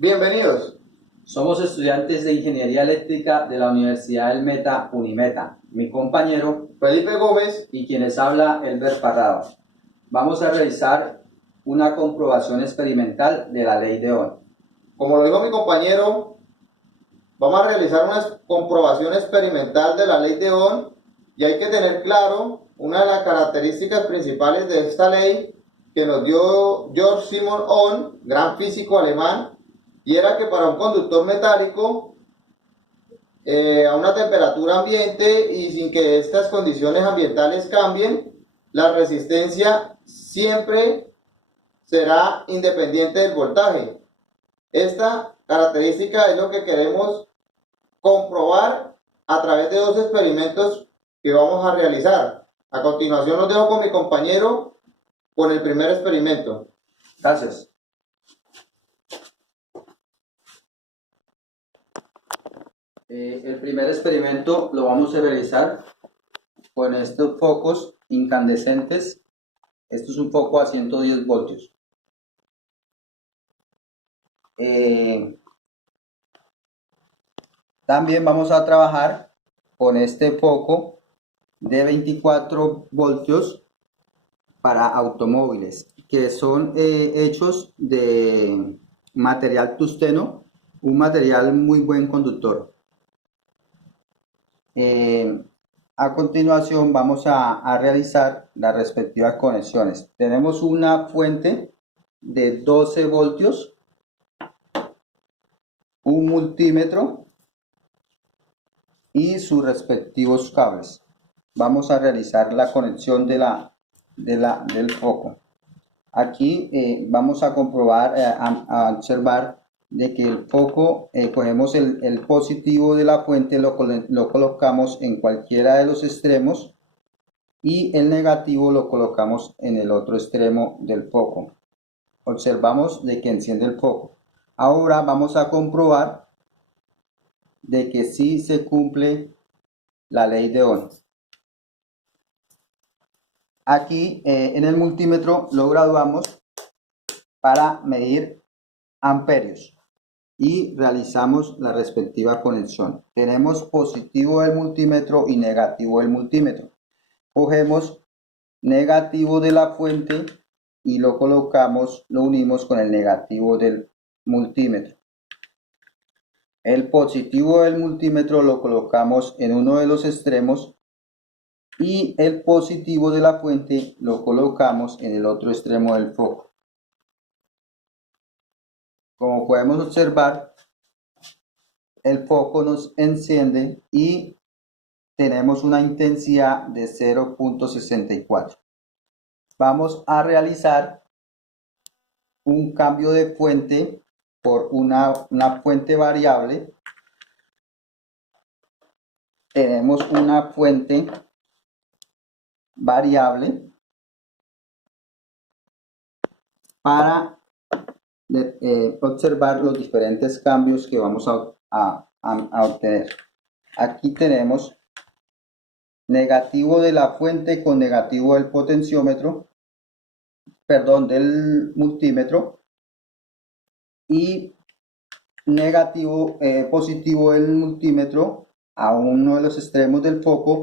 Bienvenidos. Somos estudiantes de Ingeniería Eléctrica de la Universidad del Meta, Unimeta. Mi compañero Felipe Gómez. y quienes habla, Elber Parrado. Vamos a realizar una comprobación experimental de la ley de Ohm. Como lo dijo mi compañero, vamos a realizar una comprobación experimental de la ley de Ohm y hay que tener claro una de las características principales de esta ley que nos dio Georg Simon Ohm, gran físico alemán, y era que para un conductor metálico a una temperatura ambiente y sin que estas condiciones ambientales cambien, la resistencia siempre será independiente del voltaje. Esta característica es lo que queremos comprobar a través de dos experimentos que vamos a realizar. A continuación los dejo con mi compañero con el primer experimento. Gracias. El primer experimento lo vamos a realizar con estos focos incandescentes. Esto es un foco a 110 voltios. También vamos a trabajar con este foco de 24 voltios para automóviles, que son hechos de material tungsteno, un material muy buen conductor. A continuación vamos a realizar las respectivas conexiones. Tenemos una fuente de 12 voltios, un multímetro y sus respectivos cables. Vamos a realizar la conexión del foco. Aquí vamos a comprobar, a observar de que el foco, cogemos el positivo de la fuente, lo colocamos en cualquiera de los extremos y el negativo lo colocamos en el otro extremo del foco. Observamos de que enciende el foco. Ahora vamos a comprobar de que sí se cumple la ley de Ohm. Aquí en el multímetro lo graduamos para medir amperios y realizamos la respectiva conexión. Tenemos positivo del multímetro y negativo del multímetro. Cogemos negativo de la fuente y lo colocamos, lo unimos con el negativo del multímetro. El positivo del multímetro lo colocamos en uno de los extremos y el positivo de la fuente lo colocamos en el otro extremo del foco. Como podemos observar, el foco nos enciende y tenemos una intensidad de 0.64. Vamos a realizar un cambio de fuente por una fuente variable. Tenemos una fuente variable para observar los diferentes cambios que vamos a obtener. Aquí tenemos negativo de la fuente con negativo del potenciómetro, perdón, del multímetro, y negativo, positivo del multímetro a uno de los extremos del foco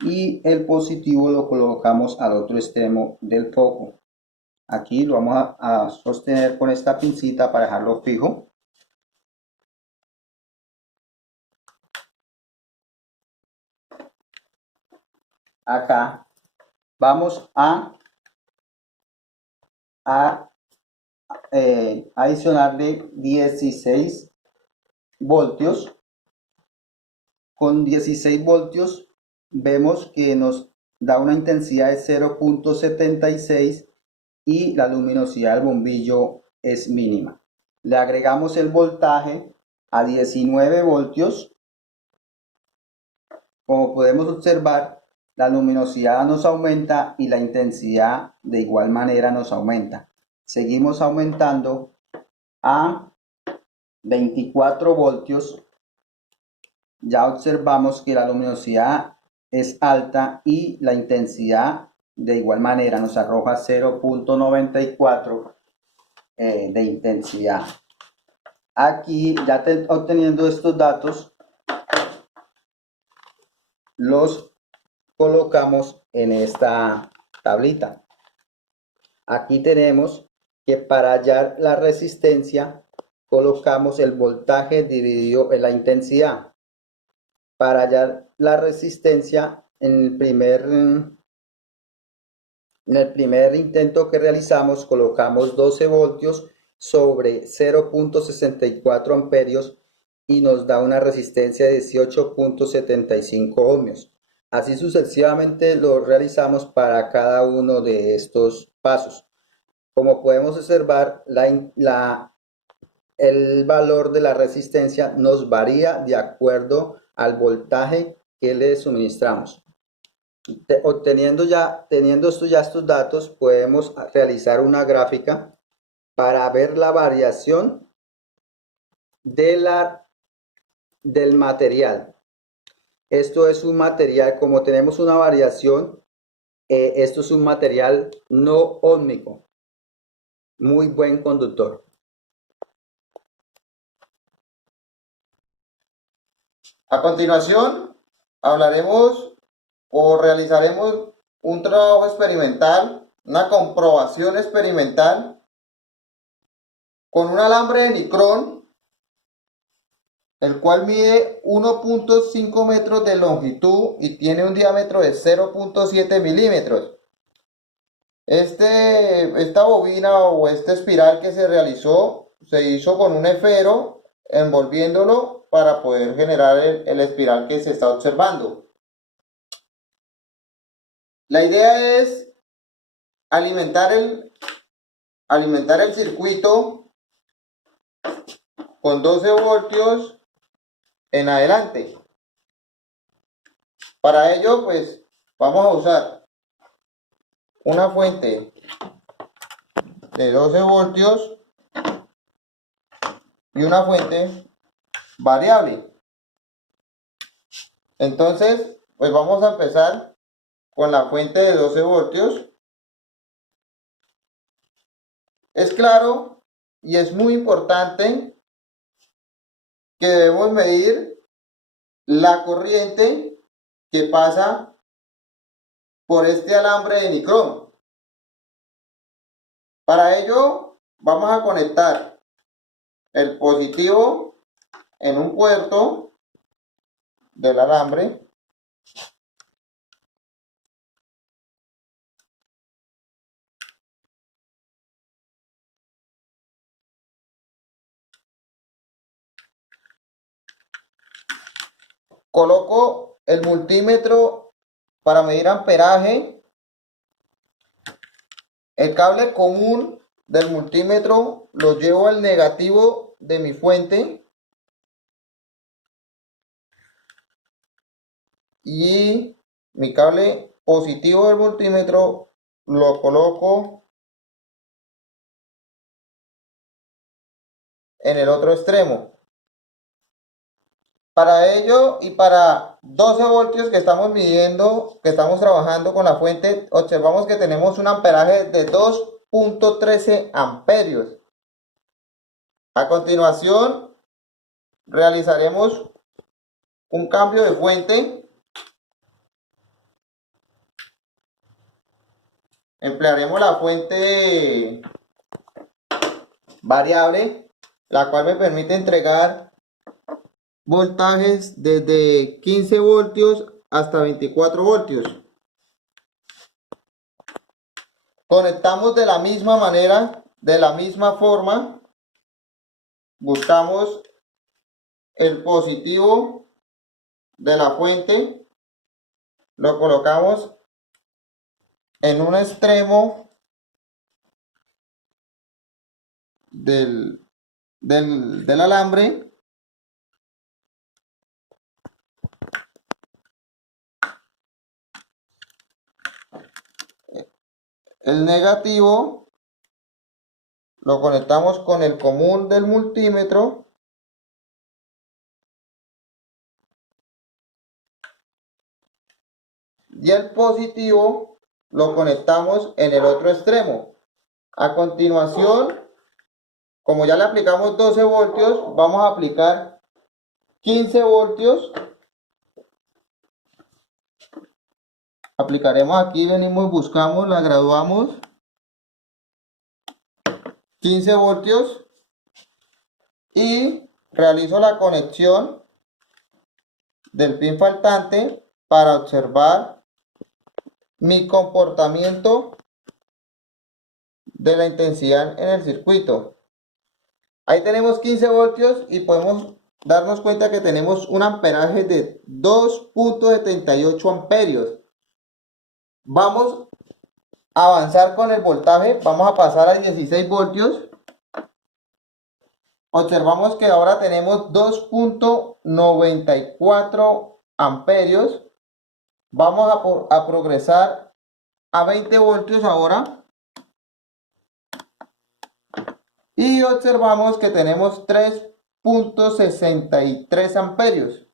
y el positivo lo colocamos al otro extremo del foco. Aquí lo vamos a sostener con esta pincita para dejarlo fijo. Acá vamos a adicionarle 16 voltios. Con 16 voltios vemos que nos da una intensidad de 0.76 y la luminosidad del bombillo es mínima. Le agregamos el voltaje a 19 voltios. Como podemos observar, la luminosidad nos aumenta y la intensidad de igual manera nos aumenta. Seguimos aumentando a 24 voltios. Ya observamos que la luminosidad es alta y la intensidad de igual manera nos arroja 0.94 de intensidad. Aquí, ya obteniendo estos datos, los colocamos en esta tablita. Aquí tenemos que para hallar la resistencia, colocamos el voltaje dividido en la intensidad. Para hallar la resistencia, en el primer intento que realizamos, colocamos 12 voltios sobre 0.64 amperios y nos da una resistencia de 18.75 ohmios. Así sucesivamente lo realizamos para cada uno de estos pasos. Como podemos observar, el valor de la resistencia nos varía de acuerdo al voltaje que le suministramos. Teniendo estos datos, podemos realizar una gráfica para ver la variación del material. Esto es un material, como tenemos una variación, esto es un material no óhmico, muy buen conductor. A continuación, hablaremos o realizaremos un trabajo experimental, una comprobación experimental con un alambre de nicrón, el cual mide 1.5 metros de longitud y tiene un diámetro de 0.7 milímetros. Esta bobina o esta espiral que se realizó se hizo con un esfero envolviéndolo para poder generar el espiral que se está observando. La idea es alimentar el circuito con 12 voltios en adelante. Para ello, pues vamos a usar una fuente de 12 voltios y una fuente variable. Entonces, pues vamos a empezar con la fuente de 12 voltios. Es claro y es muy importante que debemos medir la corriente que pasa por este alambre de nicrón. Para ello vamos a conectar el positivo en un puerto del alambre coloco el multímetro para medir amperaje. El cable común del multímetro lo llevo al negativo de mi fuente y mi cable positivo del multímetro lo coloco en el otro extremo. Para ello y para 12 voltios que estamos midiendo, que estamos trabajando con la fuente, observamos que tenemos un amperaje de 2.13 amperios. A continuación, realizaremos un cambio de fuente. Emplearemos la fuente variable, la cual me permite entregar voltajes desde 15 voltios hasta 24 voltios. Conectamos de la misma manera, de la misma forma. Buscamos el positivo de la fuente, lo colocamos en un extremo del alambre. El negativo lo conectamos con el común del multímetro y el positivo lo conectamos en el otro extremo. A continuación, como ya le aplicamos 12 voltios, vamos a aplicar 15 voltios. Aplicaremos aquí, venimos, buscamos, la graduamos. 15 voltios. Y realizo la conexión del pin faltante para observar mi comportamiento de la intensidad en el circuito. Ahí tenemos 15 voltios y podemos darnos cuenta que tenemos un amperaje de 2.78 amperios. Vamos a avanzar con el voltaje, vamos a pasar a 16 voltios. Observamos que ahora tenemos 2.94 amperios. Vamos a progresar a 20 voltios ahora. Y observamos que tenemos 3.63 amperios.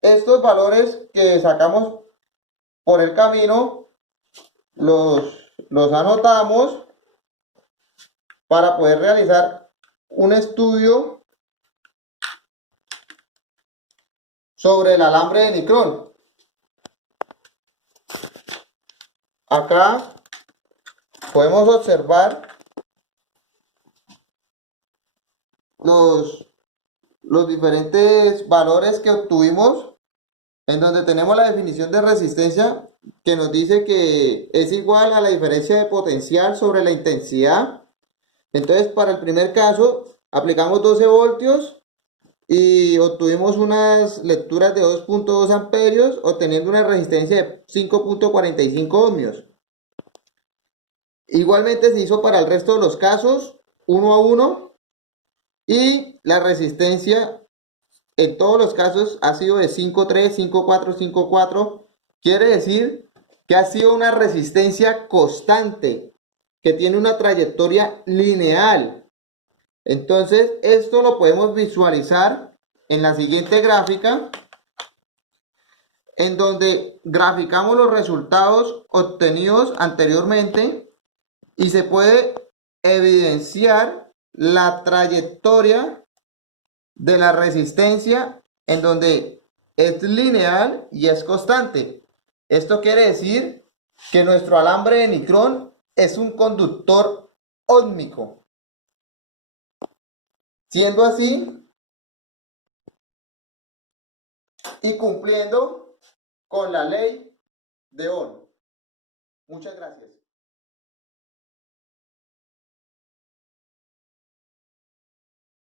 Estos valores que sacamos por el camino los anotamos para poder realizar un estudio sobre el alambre de Nicrón. Acá podemos observar los diferentes valores que obtuvimos, en donde tenemos la definición de resistencia que nos dice que es igual a la diferencia de potencial sobre la intensidad. Entonces, para el primer caso, aplicamos 12 voltios y obtuvimos unas lecturas de 2.2 amperios, obteniendo una resistencia de 5.45 ohmios. Igualmente se hizo para el resto de los casos, 1 a 1, y la resistencia en todos los casos ha sido de 5.3, 5.4, 5.4. Quiere decir que ha sido una resistencia constante, que tiene una trayectoria lineal. Entonces, esto lo podemos visualizar en la siguiente gráfica, en donde graficamos los resultados obtenidos anteriormente y se puede evidenciar la trayectoria de la resistencia, en donde es lineal y es constante. Esto quiere decir que nuestro alambre de Nicrón es un conductor óhmico. Siendo así, y cumpliendo con la ley de Ohm. Muchas gracias.